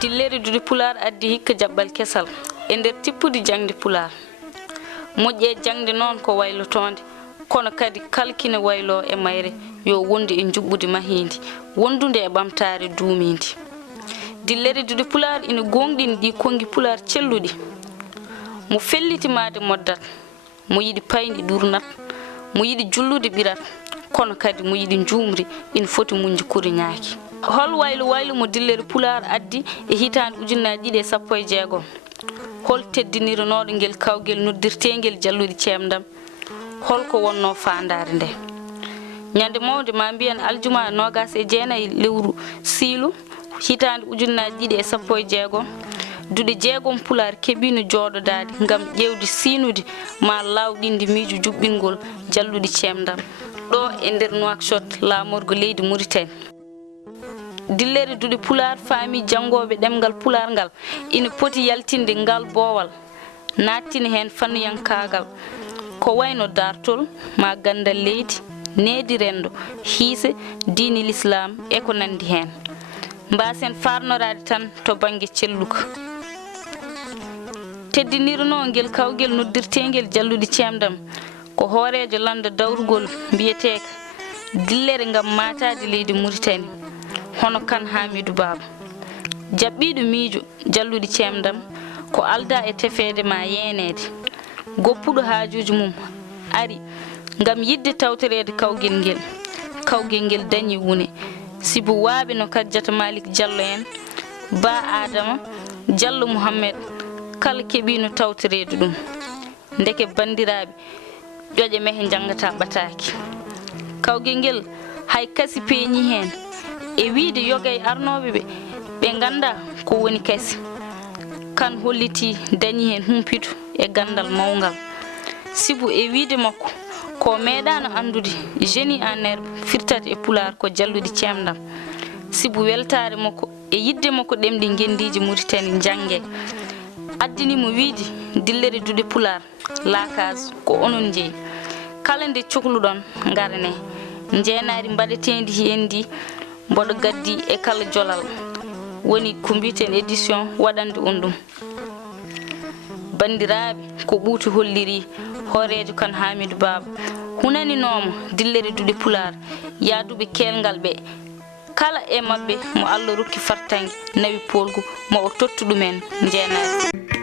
dillere dude pular addi hikka jabbal kesal e nder tippude jangde pular mojje jangde non ko waylotonde kono kadi kalkina waylo e mayre yo wonde e jubbude mahindi wondunde e bamtare duumindi dillere dude pular ina gongdin di kongi pular celludi mo felliti maade moddat mo yidi payndi durnat mo yidi jullude birat kono kadi mo yidi njumri ina foti munji kuri nyaaki hol waylu mo dillere pular addi e hitande ujunnaaji 16 hol teddinirnodo ngel kawgel noddirtengel jalludi cemdam holko wonno faandare nde nyande mawde ma mbiyan aljuma nogas e jeenayi lewru siilu hitande ujunnaaji 16 dude jeegom pular kebino joododade ngam ƴewdi siinude ma lawɗinde miijo jubbingol jalludi cemdam ɗo e nder Nouakchott laamorgo leydi Mauritanie dillere dude pular faami jangoɓe ɗemgal pular ngal ina poti yaltinde ngal boowal nattini hen fannuyankagal ko wayno dartol ma gandal leydi needi rendo hiise diini l'islam e ko nandi hen mbasen farnorade tan to banggue celluka teddinirno ngel kawgel noddirtengel jallude cemdam ko hoorejo landa dawrugol mbiyeteka dillere ngam matade leydi Mauritanie hono kan Hamidou Baba jabbiɗo miijo jallude cemdam ko alda e tefede ma yenede goppuɗo haajuji mum ari ngam yidde tawtorede kawgel ngel dañi wune sibu waaɓe no Kadjata Malik Diallo en ba Adama Diallo Mouhammed kala keɓino tawtorede ɗum ndeke bandiraɓe ƴoƴe mehe jangata ɓataki kawgel ngel hay kasi peeñi hen e wiide yoga e arnoɓe ɓe ganda ko woni kasi kan holliti dañi hen humpido e gandal mawgal sibu e wiide makko ko meeɗano andude génie en herbe firtat e pular ko jallude cemdam sibu weltare makko e yidde makko ɗemɗi gendiji Mauritanie jangue addinimo wiide dillere dude pular lakas ko onon jeeyi kala nde cohluɗon garane jeenari mbaɗetendi hen ndi mboɗo gaddi e kala jolal woni ko mbiten édition waɗande on ɗum bandiraɓe ko ɓuuti holliri hoorejo kan Hamidou Baba hunaninoma dillere dude pular yaaduɓe kelgal ɓe kala e mabɓe mo Allah rokki fartangue nawi polgu mo o tottu ɗumen jeenari